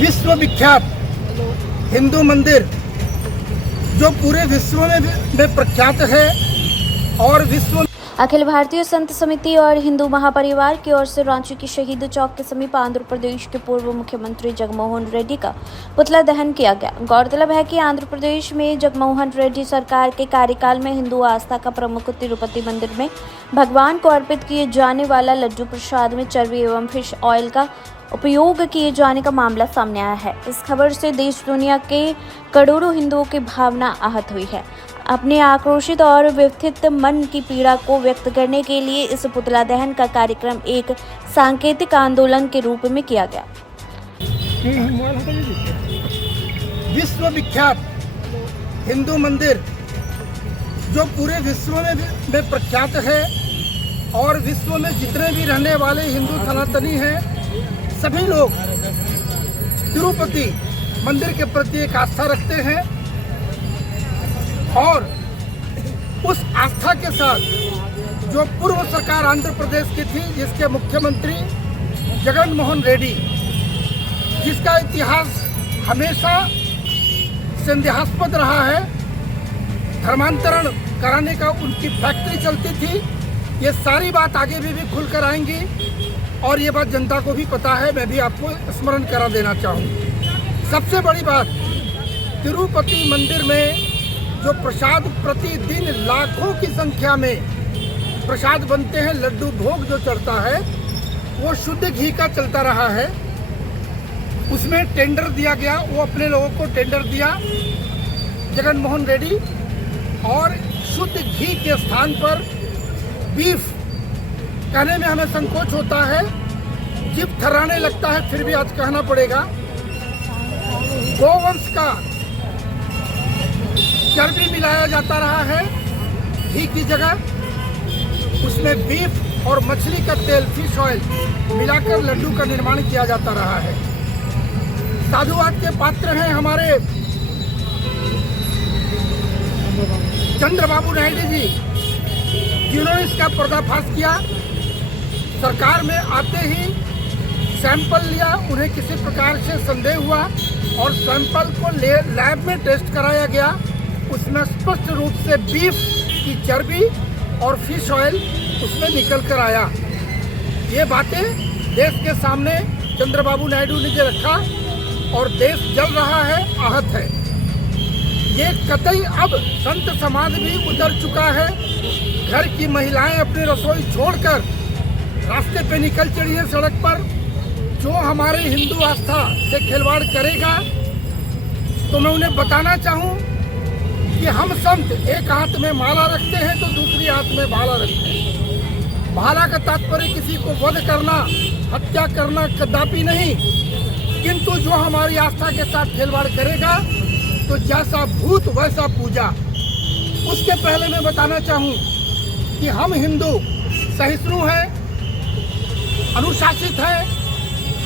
विश्व विख्यात हिंदू मंदिर जो पूरे विश्व में प्रख्यात है और विश्व अखिल भारतीय संत समिति और हिंदू महापरिवार की ओर से रांची के शहीद चौक के समीप आंध्र प्रदेश के पूर्व मुख्यमंत्री जगनमोहन रेड्डी का पुतला दहन किया गया। गौरतलब है कि आंध्र प्रदेश में जगनमोहन रेड्डी सरकार के कार्यकाल में हिंदू आस्था का प्रमुख तिरुपति मंदिर में भगवान को अर्पित किए जाने वाला लड्डू प्रसाद में चर्बी एवं फिश ऑयल का उपयोग किए जाने का मामला सामने आया है। इस खबर से देश दुनिया के करोड़ों हिंदुओं की भावना आहत हुई है। अपने आक्रोशित और व्यथित मन की पीड़ा को व्यक्त करने के लिए इस पुतला दहन का कार्यक्रम एक सांकेतिक आंदोलन के रूप में किया गया। विश्व विख्यात हिंदू मंदिर जो पूरे विश्व में प्रख्यात है और विश्व में जितने भी रहने वाले हिंदू सनातनी हैं सभी लोग तिरुपति मंदिर के प्रति एक आस्था रखते हैं और उस आस्था के साथ जो पूर्व सरकार आंध्र प्रदेश की थी जिसके मुख्यमंत्री जगनमोहन रेड्डी जिसका इतिहास हमेशा संदेहास्पद रहा है, धर्मांतरण कराने का उनकी फैक्ट्री चलती थी। ये सारी बात आगे भी खुलकर आएंगी और ये बात जनता को भी पता है। मैं भी आपको स्मरण करा देना चाहूँ। सबसे बड़ी बात, तिरुपति मंदिर में जो प्रसाद प्रतिदिन लाखों की संख्या में प्रसाद बनते हैं, लड्डू भोग जो चढ़ता है वो शुद्ध घी का चलता रहा है। उसमें टेंडर दिया गया, वो अपने लोगों को टेंडर दिया जगनमोहन रेड्डी और शुद्ध घी के स्थान पर बीफ, कहने में हमें संकोच होता है, जीभ थर्राने लगता है, फिर भी आज कहना पड़ेगा, गोवंश का चर्बी मिलाया जाता रहा है घी की जगह। उसमें बीफ और मछली का तेल, फिश ऑयल मिलाकर लड्डू का निर्माण किया जाता रहा है। साधुवाद के पात्र हैं हमारे चंद्रबाबू नायडू जी, जिन्होंने इसका पर्दाफाश किया। सरकार में आते ही सैंपल लिया, उन्हें किसी प्रकार से संदेह हुआ और सैंपल को लैब में टेस्ट कराया गया। उसमें स्पष्ट रूप से बीफ की चर्बी और फिश ऑयल उसमें निकल कर आया। ये बातें देश के सामने चंद्रबाबू नायडू ने जो रखा और देश जल रहा है, आहत है। ये कतई अब संत समाज भी उतर चुका है। घर की महिलाएं अपनी रसोई छोड़कर रास्ते पे निकल चढ़ी है सड़क पर। जो हमारे हिंदू आस्था से खिलवाड़ करेगा तो मैं उन्हें बताना चाहूँ कि हम संत एक हाथ में माला रखते हैं तो दूसरी हाथ में भाला रखते हैं। भाला का तात्पर्य किसी को वध करना, हत्या करना कदापि नहीं, किंतु जो हमारी आस्था के साथ खिलवाड़ करेगा तो जैसा भूत वैसा पूजा। उसके पहले मैं बताना चाहूँ कि हम हिंदू सहिष्णु हैं, अनुशासित हैं,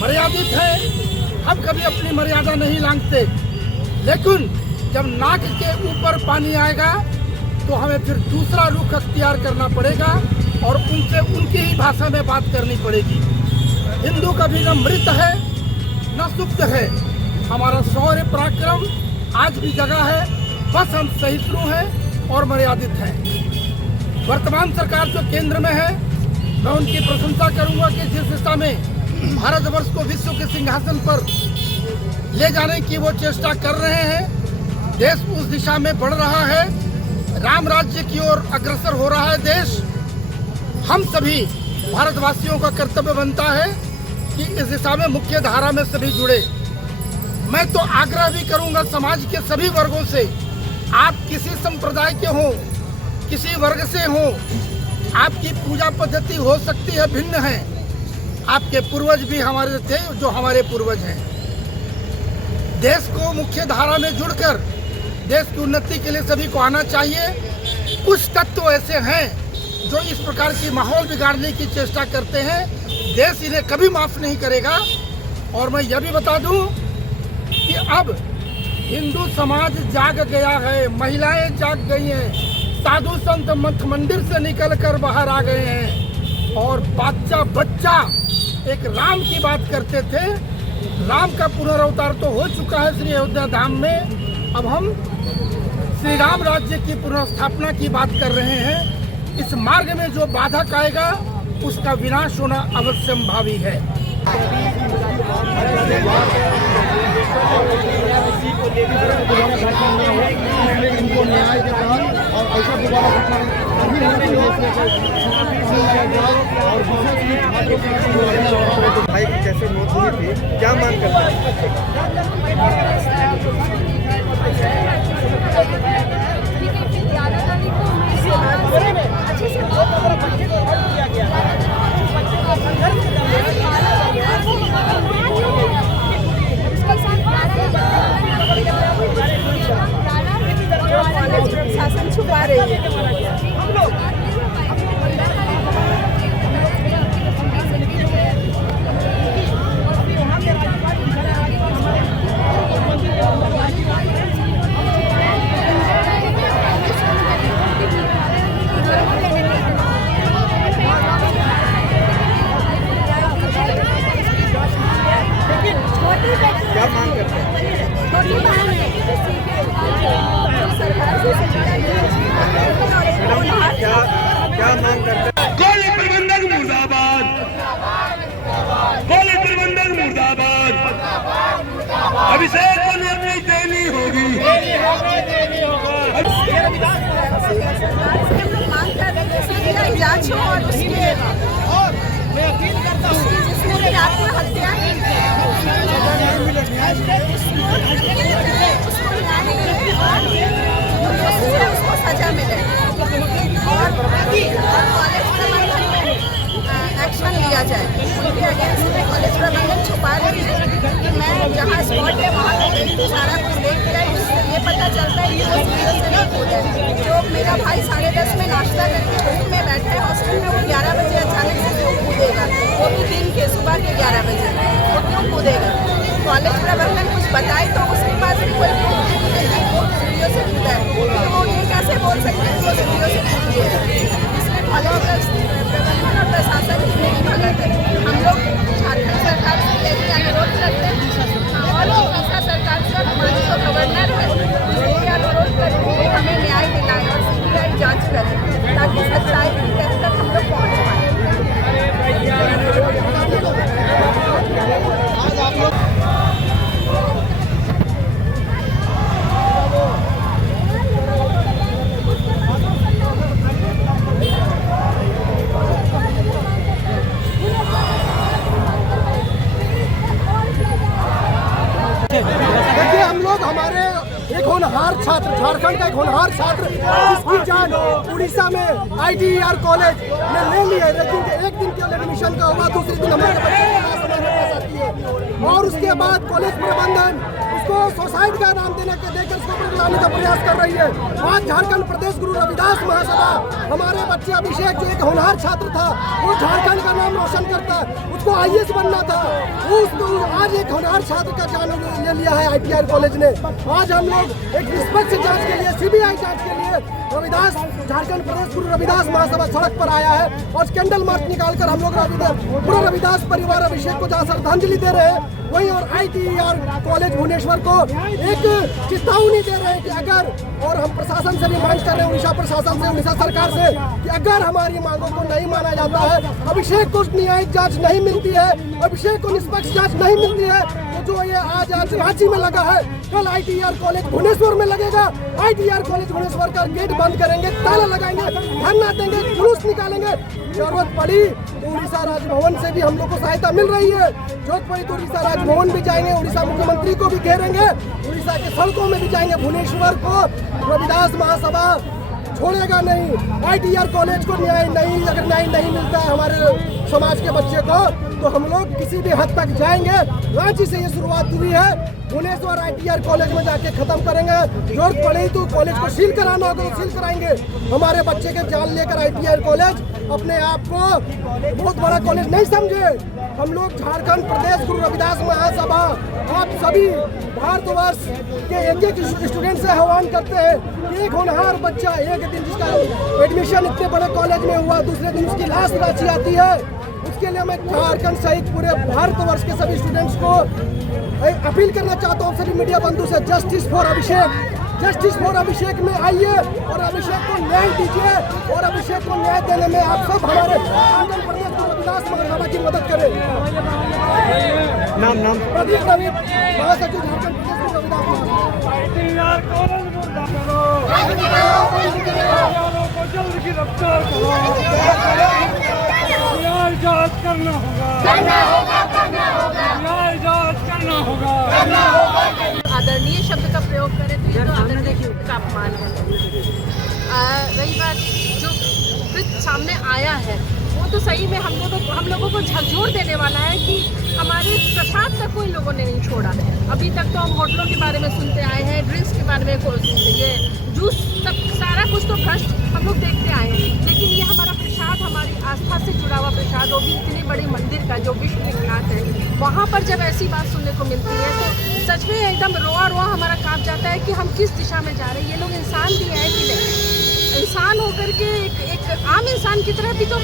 मर्यादित हैं। हम कभी अपनी मर्यादा नहीं लांघते, लेकिन जब नाक के ऊपर पानी आएगा तो हमें फिर दूसरा रुख अख्तियार करना पड़ेगा और उनसे उनकी ही भाषा में बात करनी पड़ेगी। हिंदू कभी न मृत है न सुप्त है। हमारा शौर्य पराक्रम आज भी जगह है, बस हम सहिष्णु हैं और मर्यादित हैं। वर्तमान सरकार जो केंद्र में है, मैं उनकी प्रशंसा करूंगा कि जिस दिशा में भारतवर्ष को विश्व के सिंहासन पर ले जाने की वो चेष्टा कर रहे हैं। देश उस दिशा में बढ़ रहा है, राम राज्य की ओर अग्रसर हो रहा है देश। हम सभी भारतवासियों का कर्तव्य बनता है कि इस दिशा में मुख्य धारा में सभी जुड़े। मैं तो आग्रह भी करूंगा समाज के सभी वर्गों से, आप किसी संप्रदाय के हों, किसी वर्ग से हों, आपकी पूजा पद्धति हो सकती है भिन्न है, आपके पूर्वज भी हमारे थे जो हमारे पूर्वज हैं। देश को मुख्य धारा में जुड़कर देश की उन्नति के लिए सभी को आना चाहिए। कुछ तत्व ऐसे हैं जो इस प्रकार की माहौल बिगाड़ने की चेष्टा करते हैं, देश इन्हें कभी माफ नहीं करेगा। और मैं यह भी बता दूं कि अब हिंदू समाज जाग गया है, महिलाएं जाग गई हैं, साधु संत मठ मंदिर से निकल कर बाहर आ गए हैं और बच्चा एक राम की बात करते थे। राम का पुनर्अवतार तो हो चुका है श्री अयोध्या धाम में, अब हम श्री राम राज्य की पुनर्स्थापना की बात कर रहे हैं। इस मार्ग में जो बाधक आएगा उसका विनाश होना अवश्यंभावी है। इनको न्याय के तहत और ऐसा दोबारा भाई की कैसे मौत हुई थी, क्या मांग करते शासन छुपा रही है। क्या मांग करते हैं? क्या मांग करते हैं? कॉलेज प्रबंधक मुर्दाबाद, कॉलेज प्रबंधक मुर्दाबाद। अभिषेक को नौकरी देनी होगी। मांग कर रहे हैं सीबीआई जांच हो और उसके जिसने भी आत्महत्या उसको सजा मिले और कॉलेज प्रबंधन में एक्शन लिया जाए। उनके अगेंस्ट में कॉलेज प्रबंधन छुपा रही है कि मैं जहाँ स्पॉट है वहाँ पे गई थी, सारा कुछ देख लिया। उससे ये पता चलता है कि वो सीढ़ियों से नहीं कूदा। जो मेरा भाई 10:30 में नाश्ता करके रूम में बैठा है हॉस्टल में, वो 11 बजे अचानक से क्यों कूदेगा? वो भी दिन के सुबह के 11 बजे वो क्यों कूदेगा? कॉलेज प्रबंधन कुछ बताए तो उसके पास भी कोई प्रूफ नहीं है कि वो सीढ़ियों से कूदा है, तो वो ये कैसे बोल सकते हैं कि वो सीढ़ियों से कूदी है? इसमें कॉलेज प्रबंधन और प्रशासन की नहीं भगत है। हम लोग झारखंड सरकार से यही अनुरोध करते हैं और उड़ीसा सरकार से हमारी जो गवर्नर है उससे अनुरोध करते हैं हमें न्याय दिलाएं और सीबीआई जांच करें ताकि सच्चाई की तह तक हम लोग पहुँच पाएँ। देखिए, हम लोग हमारे एक होनहार छात्र, झारखंड का एक होनहार छात्र जिसकी जान उड़ीसा में ITER कॉलेज में ले ली है, लेकिन एक दिन केवल एडमिशन का हुआ, दूसरे दिन हमारे बच्चे की लाश हमारे पास आती है और उसके बाद कॉलेज प्रबंधन उसको सुसाइड का नाम देकर उसको लाने का प्रयास कर रही है। आज झारखंड प्रदेश गुरु रविदास महासभा हमारे बच्चे अभिषेक जो एक होनहार छात्र था, वो झारखंड का नाम रोशन करता है, उसको IAS बनना था, उसको आज एक होनहार छात्र का जान ले लिया है ITER कॉलेज ने। आज हम लोग एक निष्पक्ष जांच के लिए, सीबीआई जांच के लिए रविदास झारखंड प्रदेश गुरु रविदास महासभा सड़क पर आया है और कैंडल मार्च निकालकर हम लोग पूरा रविदास परिवार अभिषेक को जहाँ श्रद्धांजलि दे रहे हैं, वहीं और ITER कॉलेज भुवनेश्वर को एक चेतावनी दे रहे हैं कि अगर, और हम प्रशासन से भी मांग कर रहे हैं, उड़ीसा प्रशासन से, उड़ीसा सरकार से, कि अगर हमारी मांगों को नहीं माना जाता है, अभिषेक को न्यायिक जांच नहीं मिलती है, अभिषेक को निष्पक्ष जांच नहीं मिलती है, तो जो ये आज रांची में लगा है, कल ITER कॉलेज भुवनेश्वर में लगेगा। ITER कॉलेज भुवनेश्वर का गेट बंद करेंगे, ताला लगाएंगे, धरना देंगे, जुलूस निकालेंगे। जरूरत पड़ी तो उड़ीसा राजभवन से भी हम लोग को सहायता मिल रही है। जरूरत पड़ी तो उड़ीसा राजभवन भी जाएंगे, उड़ीसा मुख्यमंत्री को भी घेरेंगे, उड़ीसा के सड़कों में भी जाएंगे। भुवनेश्वर को रविदास महासभा छोड़ेगा नहीं। ITER कॉलेज को न्याय नहीं, अगर न्याय नहीं मिलता है हमारे समाज के बच्चे को, तो हम लोग किसी भी हद तक जाएंगे। रांची से ये शुरुआत हुई है, भुवनेश्वर ITER कॉलेज में जाके खत्म करेंगे। जरूरत पड़े तो कॉलेज को सील कराना होगा तो सील कराएंगे। हमारे बच्चे के जान लेकर ITER कॉलेज अपने आप को बहुत बड़ा कॉलेज नहीं समझे। हम लोग झारखंड प्रदेश गुरु रविदास महासभा आप सभी भारतवर्ष के एक स्टूडेंट से आह्वान करते हैं कि एक होनहार बच्चा, एक दिन जिसका एडमिशन इतने बड़े कॉलेज में हुआ, दूसरे दिन उसकी लाश रांची आती है, इसके लिए मैं झारखंड सहित पूरे भारतवर्ष के सभी स्टूडेंट्स को अपील करना चाहता हूँ, सभी मीडिया बंधु से, जस्टिस फॉर अभिषेक में आइए और अभिषेक को न्याय दीजिए, और अभिषेक को न्याय देने में आप सब हमारे आंध्र प्रदेश को विकास मगरनामा की मदद करें। नाम प्रदीप रवि, महासचिव झारखंड प्रदेश को जल्द गिरफ्तार करो, न्याय जांच करना होगा, न्याय जांच करना होगा। आदरणीय शब्द का प्रयोग करें तो ये तो आदरणीय शब्द का अपमान है। रही बात जो कृत्य सामने आया है वो तो सही में हम लोगों को झकझोर देने वाला है कि हमारे प्रसाद तक कोई लोगों ने नहीं छोड़ा। अभी तक तो हम होटलों के बारे में सुनते आए हैं, ड्रिंक्स के बारे में, ये जूस तक सारा कुछ तो भ्रष्ट हम लोग देखते आए हैं, लेकिन ये हमारा प्रसाद, हमारी आस्था से जुड़ा हुआ प्रसाद, वो भी इतनी बड़ी मंदिर का जो विश्व विख्यात है, वहाँ पर जब ऐसी बात सुनने को मिलती है तो सच में एकदम रोआ हमारा कांप जाता है कि हम किस दिशा में जा रहे हैं। ये लोग इंसान भी है कि नहीं? इंसान होकर के एक आम इंसान की तरह भी तो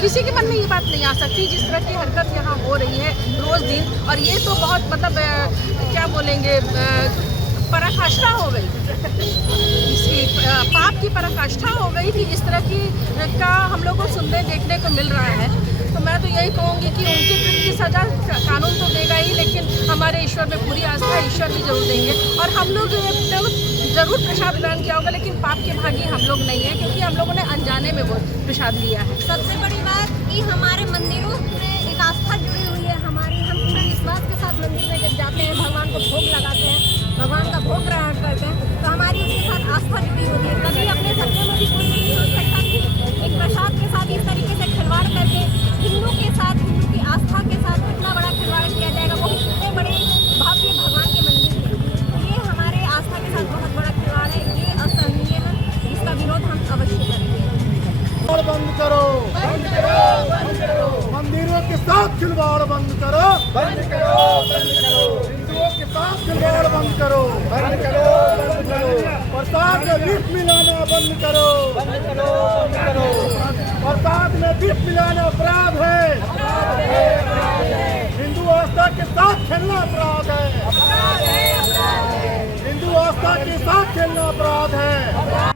किसी के मन में ये बात नहीं आ सकती जिस तरह की हरकत यहाँ हो रही है रोज दिन। और ये तो बहुत मतलब क्या बोलेंगे, पराकाष्ठा हो गई, इसकी पाप की पराकाष्ठा हो गई कि इस तरह की का हम लोग को सुनने देखने को मिल रहा है। तो मैं तो यही कहूँगी कि उनके कृत्य की सजा कानून तो देगा ही, लेकिन हमारे ईश्वर में पूरी आस्था है, ईश्वर भी जरूर देंगे। और हम लोग जरूर प्रसाद ग्रहण किया होगा, लेकिन पाप के भागी हम लोग नहीं हैं, क्योंकि हम लोगों ने अनजाने में वो प्रसाद लिया है। सबसे बड़ी बात कि हमारे मंदिरों में एक आस्था जुड़ी हुई है हमारी। हम पूरे विश्वास के साथ मंदिर में जब जाते हैं, भगवान को भोग लगाते हैं, भगवान का भोग ग्रहण करते हैं, तो हमारी उसके साथ आस्था जुड़ी होती है। कभी अपने सपने में भी कोई नहीं सोच सकता कि एक प्रसाद के साथ इस तरीके से खिलवाड़ करके हिंदू के साथ, हिंदू की आस्था के साथ इतना बड़ा खिलवाड़ किया जाएगा, वो भी इतने बड़े भव्य भगवान के मंदिर में। तो ये हमारे आस्था के साथ बहुत बड़ा खिलवाड़ है, ये असहनीय है, इसका विरोध हम अवश्य करेंगे। बंद करो, मंदिरों के साथ खिलवाड़ बंद करो, हिंदुओं के साथ खिलवाड़ बंद करो, प्रसाद में विष मिलाना बंद करो, प्रसाद में विष मिलाना अपराध है, हिंदू आस्था के साथ खेलना अपराध है, हिंदू आस्था के साथ खेलना अपराध है।